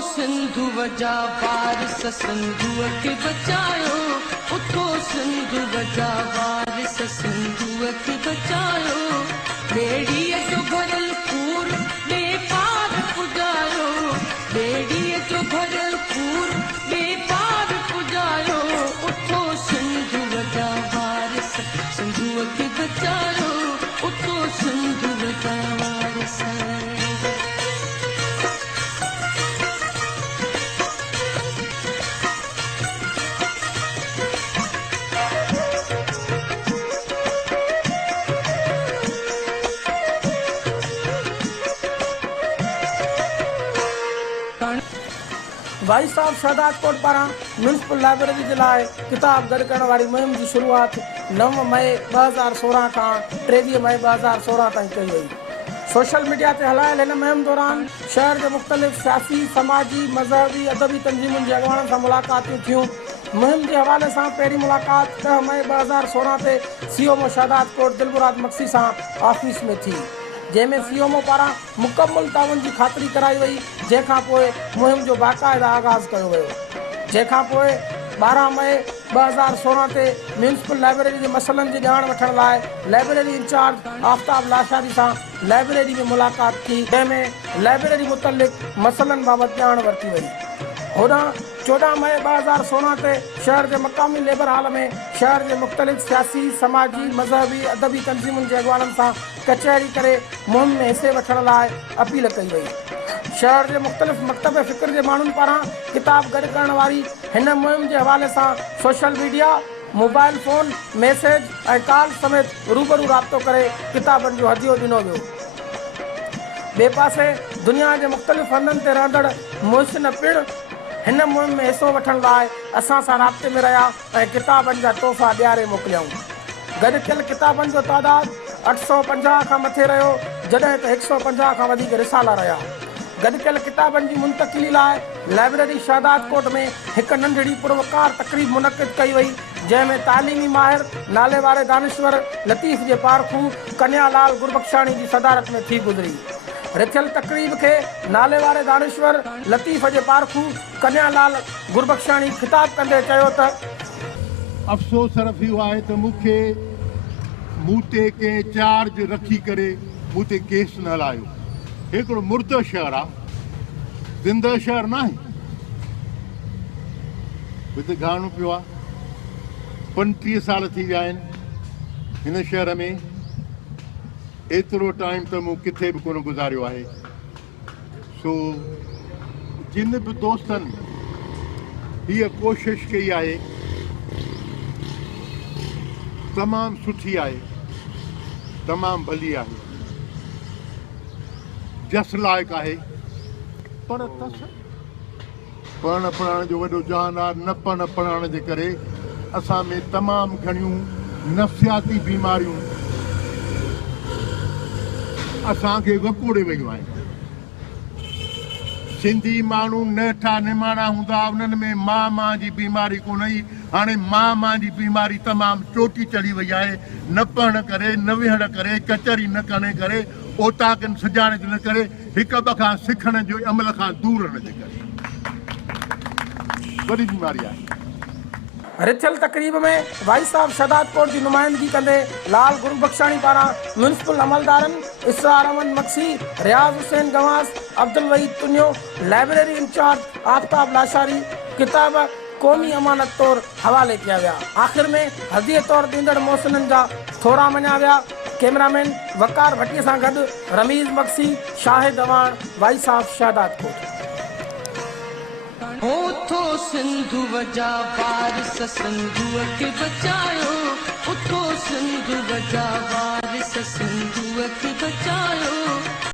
सिंधु वजा वारिस सिंधुअ खे बचायो, उथो सिंधु वजा वारिस सिंधुअ खे बचायो। ॿेड़ीअ जो भरियल पूर ॿे पार पुॼायो, ॿेड़ीअ जो भरियल पूर ॿे पार पुॼायो। उथो सिंधु वजा वारिस सिंधुअ खे बचायो, उथो सिंधु वजा वारिस। भाई साहब शहदाद कोट पारां म्यूनसिपल लाइब्रेरी जे लाइ किताब गॾु करण वारी मुहिम जी शुरूआति 9 मई 2016 खां 23 मई 2016 ताईं कई वई। सोशल मीडिया ते हलायल हिन मुहिम दौरान शहर जे मुख़्तलिफ़ सियासी, समाजी, मज़हबी, अदबी तंज़ीमुनि जे अॻवाननि सां मुलाक़ातूं थियूं। मुहिम जे हवाले सां पहिरीं मुलाक़ात 10 मई 2016 ते CMO शहदाद कोट दिलमुराद मक्सी सां ऑफिस में थी, जंहिंमें CMO पारां मुकमल ताउन जी ख़ातिरी कराई वई, जंहिंखां पोइ मुहिम जो बाक़ाइदा आगाज़ कयो वियो। जंहिंखां पोइ 12 मई 2016 ते म्यूनसिपल लाइब्रेरी जे मसइलनि जी ॼाण वठण लाइ लाइब्रेरी इंचार्ज आफ्ताब लाशारी सां लाइब्रेरी में मुलाक़ात थी, जंहिंमें लाइब्रेरी मुतलिक़ मसइलनि बाबति ॼाण वरिती वई। होॾां 14 मई 2016 ते शहर जे मक़ामी लेबर हाल में शहर जे मुख़्तलिफ़ सियासी, समाजी, मज़हबी, अदबी तंज़ीमुनि जे अॻवाननि सां कचहरी करे मुहिम में हिसे वठण लाइ अपील कई वई। शहर जे मुख़्तलिफ़ मकतब फ़िक्र जे माण्हुनि पारां किताब गॾु करण वारी हिन मुहिम जे हवाले सां social media, mobile phone, message ऐं कॉल समेत रूबरू राब्तो करे किताबनि जो हदियो ॾिनो वियो। ॿिए पासे दुनिया जे मुख़्तलिफ़ हंधनि ते रहंदड़ मुहसिन पिणु हिन मुहिम में हिसो वठण लाइ असां सां राब्ते में रहिया ऐं किताबनि जा तोहफ़ा ॾियारे मोकिलियऊं। गॾु थियल किताबनि जो तइदादु 850 खां मथे रहियो, जॾहिं त 150 खां वधीक रिसाला रहिया। गॾु थियल किताबनि जी मुंतक़िली लाइ लाइब्रेरी शहदाद कोट में हिकु नंढड़ी पुरवकार तक़रीब मुनक़िद कई वई, जंहिंमें तालीमी माहिर नाले वारे दानिश्वर लतीफ़ जे पारखू कन्यालाल गुरबख्शाणी जी सदारत में थी गुज़री। रिथियल तक़रीब खे नाले वारे दानिश्वर लतीफ़ जे पारखू कन्यालाल गुरबख्शाणी ख़िताब कंदे चयो त अफ़सोस सिर्फ़ इहो आहे त मूंखे मूं ते कंहिं चार्ज रखी करे मूं ते केस न हलायो। हिकिड़ो मुर्दो शहर आहे, ज़िंदह शहर न आहे। हिते घाणो पियो आहे, 35 साल थी विया आहिनि हिन शहर में। एतिरो टाइम त मूं किथे बि कोन गुज़ारियो आहे। सो जिन बि दोस्तनि हीअ कोशिशि कई आहे तमामु सुठी आहे, तमामु भली आहे, जस लाइक़ु आहे। पर पढ़ण पढ़ण जो वॾो जहान आहे। न पढ़ण पढ़ण जे करे असां में तमामु घणियूं नफ़सियाती बीमारियूं असांखे वकोड़े वियूं आहिनि। सिंधी माण्हू नेठा निमाणा हूंदा, उन्हनि में मां जी बीमारी कोन हुई। हाणे मां जी बीमारी तमामु चोटी चढ़ी वई आहे। न पढ़ण करे, न विहण करे, कचहरी न करण करे, ओताकनि सजाइण जे न करे, हिक ॿ खां सिखण जो अमल खां दूर रहण जे करे वॾी बीमारी आहे। रिथियल तक़रीब में भाई साहब शहदाद कोट जी नुमाइंदगी कंदे लाल गुरबख्शाणी पारां म्यूनसिपल अमलदारनि इसरार अहमद मक्सी, रियाज़ हुसैन गवास, अब्दुल वहीद तुनियो, लाइब्रेरी इंचार्ज आफ्ताब लाशारी किताब क़ौमी अमानत तौर हवाले किया विया। आख़िर में हदिये तौर ॾींदड़ मोहसिननि जा थोरा मञा विया। कैमरामैन वकार भटीअ सां गॾु रमीज़ मक्सी, शाहिद अवान, भाई साहब शहदाद कोट। उथो सिंधु वजा वारिस सिंधुअ खे बचायो, उथो सिंधु वजा वारिस सिंधुअ खे बचायो।